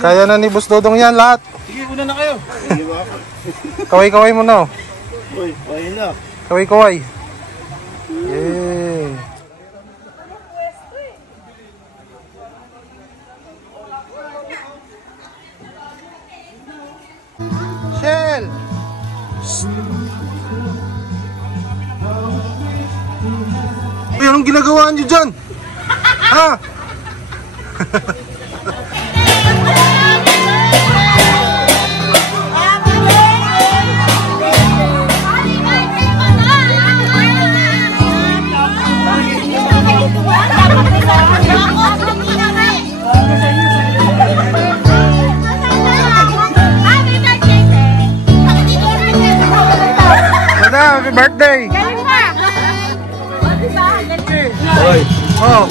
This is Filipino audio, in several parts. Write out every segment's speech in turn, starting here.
Kaya na ni Boss Dodong yan lahat. Sige, una na kayo. Kaway-kaway mo na. Uy, kaway na. Kaway-kaway. Yay. Shell! Ay, anong ginagawa niyo dyan? Ha? Happy birthday! Oy. Oh.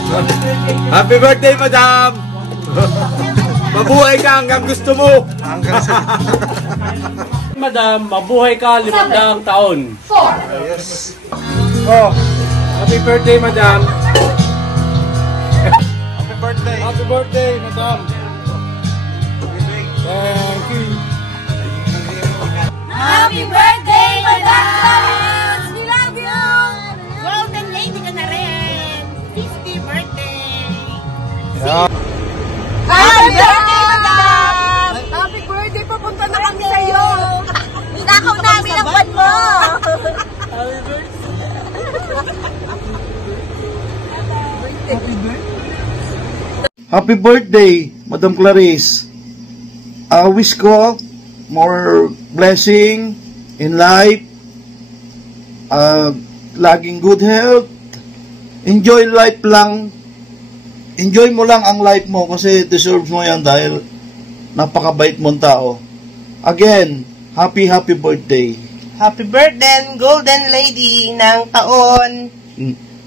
Happy birthday, madam! Mabuhay ka hanggang gusto mo! Hanggang sa... Madam, mabuhay ka 500 taon. Yes. Oh. Happy birthday, madam. Happy birthday. Happy birthday, madam. Thank you. Happy birthday, madam! We love you! Golden lady ka na rin! 50th birthday! Yeah. Happy birthday, madam! Happy birthday! Papunta na kami sa'yo! Ninakaw namin ang pan mo! Happy birthday, Madam Clarice. Wish ko more blessing in life, laging good health, enjoy life lang, enjoy mo lang ang life mo kasi deserves mo yan dahil napakabait mong tao. Again, happy birthday. Happy birthday, golden lady ng taon.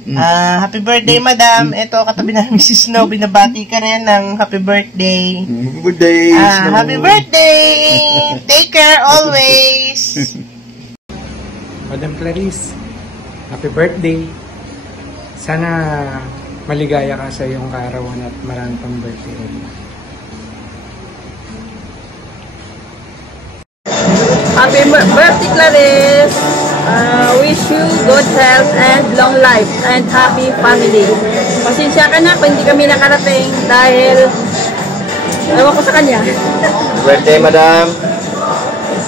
Happy birthday, madam. Ito, katabi na Mrs. Snow, binabati ka rin ng happy birthday. Happy birthday, Snow. Happy birthday! Take care always! Madam Clarice, happy birthday. Sana maligaya ka sa iyong kaarawan at marami pang birthday rin. Happy birthday, Clarice! Wish you good health and long life and happy family. Pasensya ka na kung hindi kami nakarating dahil ewan ko sa kanya. Birthday, madam.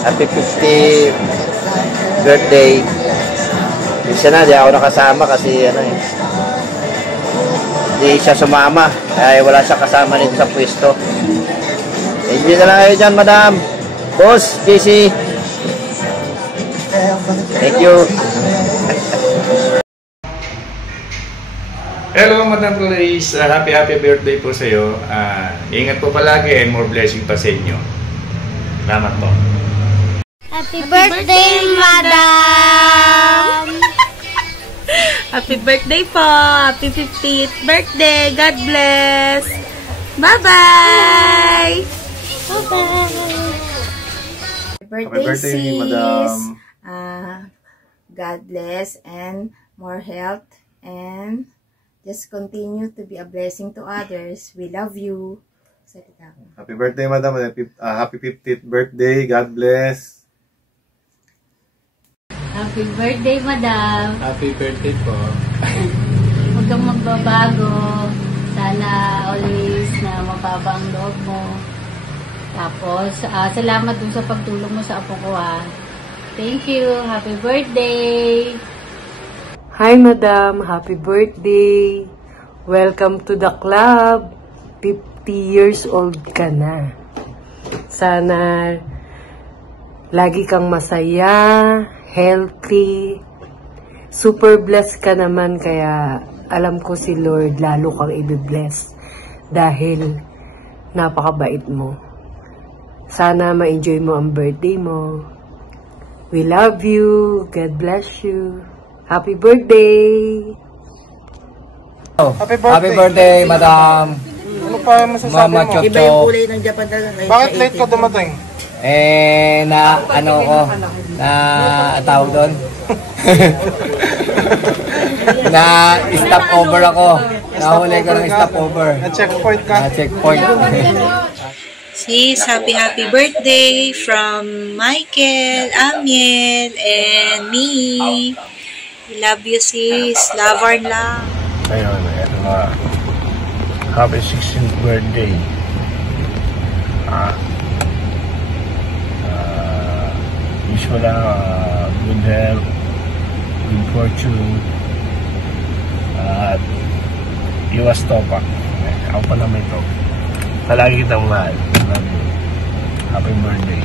Happy 50th birthday. Isa na, di ako nakasama kasi di siya sumama. Kaya wala siya kasama nito sa pwesto. Enjoy na lang kayo dyan, madam. Boss, JC. Thank you. Hello, Madam Clarice. Happy birthday po sa iyo. Ingat po palagi and more blessing pa sa inyo. Salamat po. Happy birthday, madam! Happy birthday po! Happy 50th birthday! God bless! Bye-bye! Bye-bye! Happy birthday, madam. God bless and more health and just continue to be a blessing to others. We love you. Happy birthday, madam. Happy 50th birthday. God bless. Happy birthday, madam. Happy birthday po. Huwag kang magbabago. Sana always na mababa ang loob mo. Tapos, salamat dun sa pagtulong mo sa apo ko, ha. Thank you. Happy birthday. Hi, madam. Happy birthday. Welcome to the club. 50 years old ka na. Sana lagi kang masaya, healthy. Super blessed ka naman kaya alam ko si Lord lalo kang i-bless dahil napakabait mo. Sana ma-enjoy mo ang birthday mo. We love you. God bless you. Happy birthday! Happy birthday! Happy birthday, madam! Ano pa masasabi Mama mo? Chocho. Iba yung kulay ng Japan talaga. Bakit late ka dumating? Tawag doon? Stop over ako. Nahuli ko ng stop over. Na-checkpoint ka? Na-checkpoint. Sis, happy birthday from Michael, Amiel, and me. We love you, sis. Love our love. Ayun, ito na. Happy 16th birthday. Wish mo lang good health, good fortune, at iwas topak. Ako pa naman ito. Palagi kitang mahal. Happy birthday.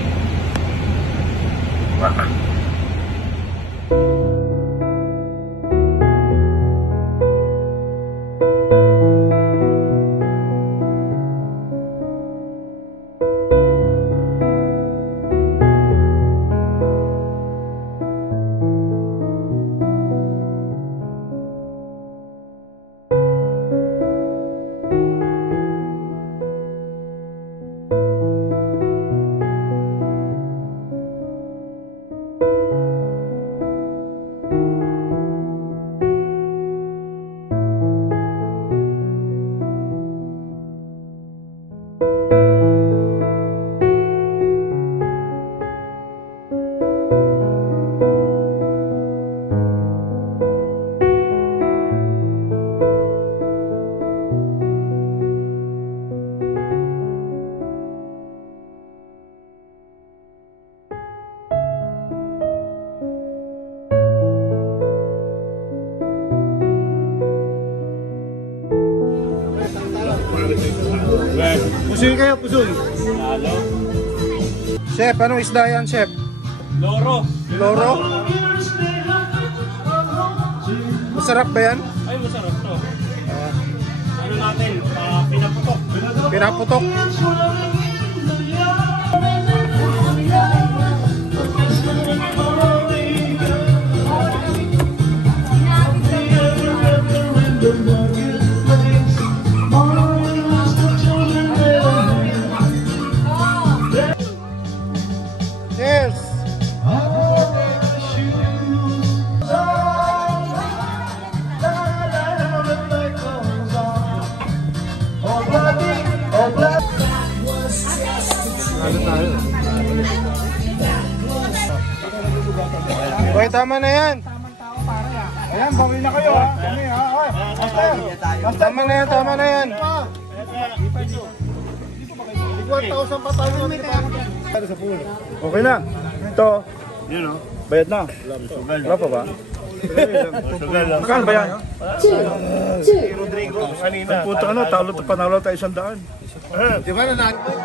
Pusoy kayo, pusoy. Chef, anong isda yan, chef? Loro. Loro? Masarap ba yan? Ay, masarap to. Ano natin? Pinaputok. Pinaputok? Cheers! Okay, tama na yan. Ayan, bawi na kayo ha. Kami ha. Tama na yan, tama na yan. 1,000 pa tayo. Okay na. Ito. Yun o. Bayad na. Wala pa ba? Magkano ba yan? Rodrigo. Kanina. Puta ano, panalo tayo 100. Di ba na natin?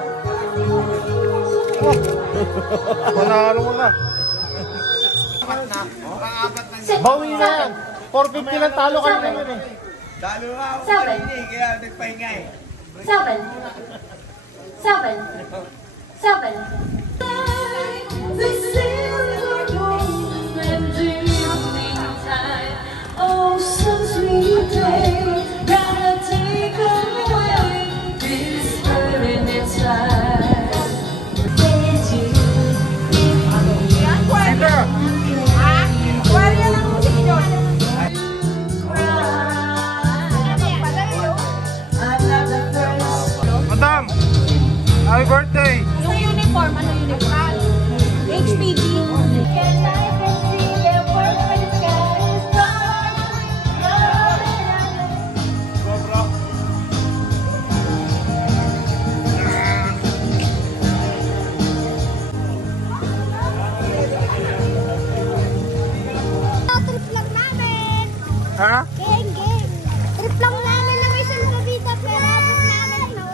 Manalo mo na. Bawi na yan. 450 lang talo kayo na yun eh. Talo nga ako kanina eh, kaya nagpahinga eh. 7. Oh, so sweet day, gotta take away this burden inside. With you, Madam, happy birthday! Yung uniform, ano uniform? HPD. Trip lang namin. Ha? Gang. Trip lang namin ng isang kabita pero abot namin, no?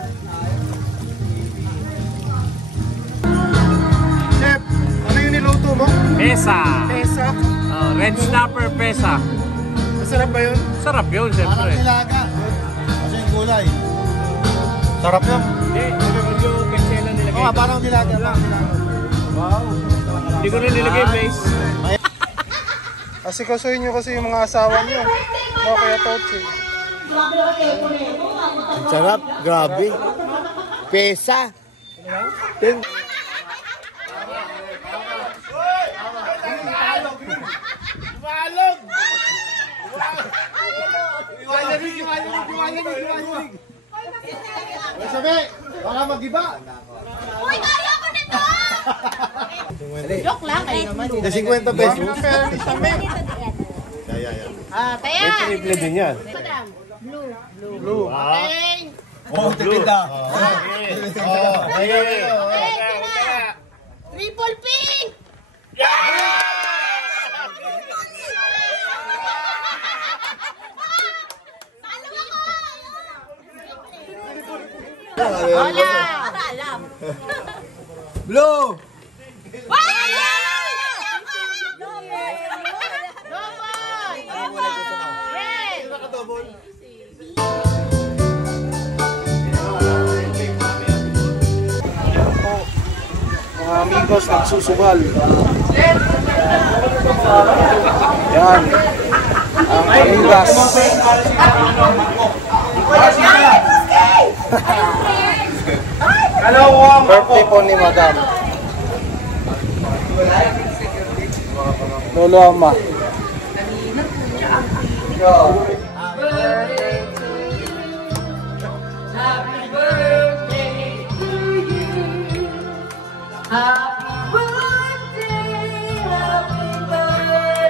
Chef, ano yung niluto mo? Pesa. Pesa? Red snapper pesa. Masarap ba yun? Sarap yun, siyempre. nilaga. Kasi yung gulay. Sarap yun. Yung petsela nilagay. Oo, parang nilaga lang. Wow. Hindi ko na nilagay base. Kasi kasuhin nyo kasi yung mga asawa nyo. O kaya Tochi. Sarap, grabe. Pesa. Sabi, baka mag-iba. Uy, kaya ko nito! Joke lang, kayo naman. 50 pesos. Kaya. Triple din yan. Madam, blue. Blue. Okay. Oh, tipid ah. Okay, triple pink! Wala! Alam. Blue! Mga amigos nagsusugal. Yan. Ang panigas. Birthday po ni Madam. Lolo Ama. Happy birthday to you. Happy birthday, happy birthday.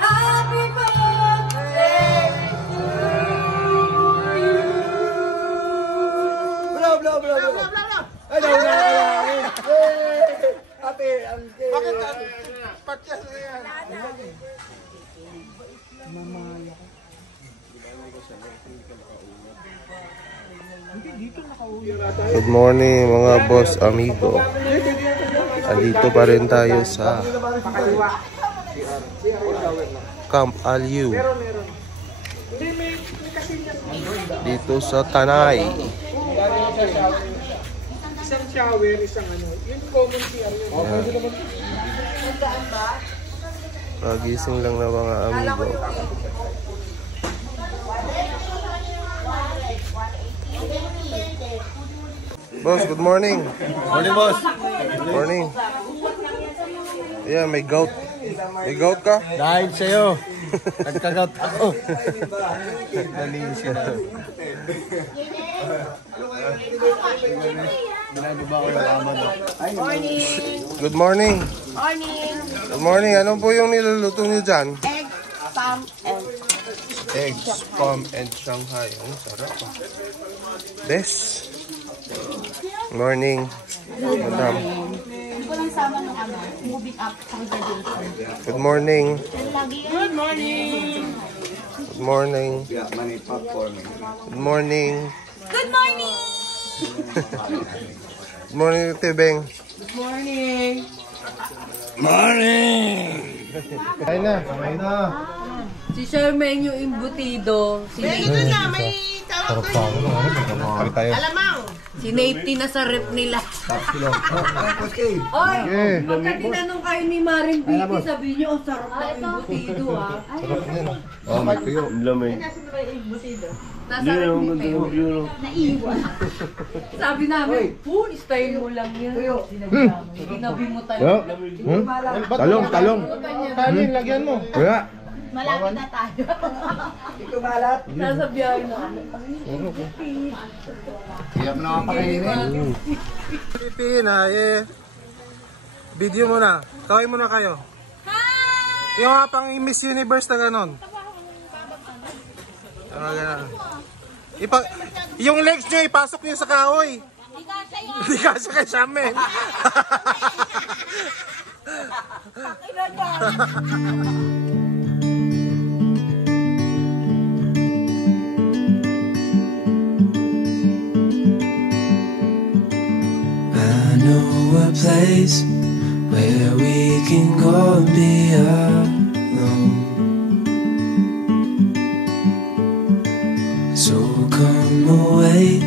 Happy birthday to you. Bro, bro, bro, bro. Ay, daw na kaya. Ate, ang gay. Bakit? Patyas na yan. Mamaya ko. Good morning mga boss amigo. Andito pa rin tayo sa Camp Aliu. Dito sa Tanay. Isang shower, isang ano. Yung common CR yun. Pagising lang na mga amigo. Boss, good morning. Morning, boss. Good morning. Yeah, may gout. May gout ka? Dahil sa'yo. Nagkagout ako. Nalinis ka na. Good morning. Morning. Good morning. Ano po yung niluluto niyo dyan? Egg, spam, and Eggs, spam, and Shanghai. Ang sarap. Best. Morning, Madam. Hindi ko lang sama ng ano, moving up sa graduation. Good morning. Good morning. Good morning. Good morning. Good morning. Good morning, Tibeng. Good morning. Morning. Kain na. Kain na. Si Charmaine yung imbutido. Si Doon na, may tawag ko. Alamang. Si Nate na sa rep nila. Oy, pagka tinanong kayo ni Maring Vicky, sabi niyo, ang sarap ng imbutido ah. Oh, may tuyo. Lamay. Nasa ba yung imbutido? Nasa rep ni Teo. Naiwan. Sabi namin, style mo lang yan. Ginabi mo tayo. Talong. Kanin, lagyan mo. Kaya. Malapit na tayo. Ito balat. Nasa biyahe na. Iyak na nga pakainin. Pilipina, video mo na. Kawin mo na kayo. Hi! Yung nga pang Miss Universe na ganon. Yung legs nyo, ipasok nyo sa kahoy. Hindi kasi kay Shamen. I know a place where we can go and be alone. So come away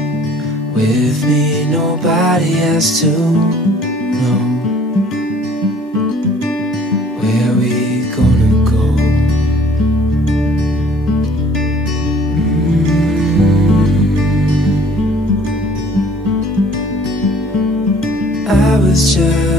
with me, nobody has to know where we gonna go. I was just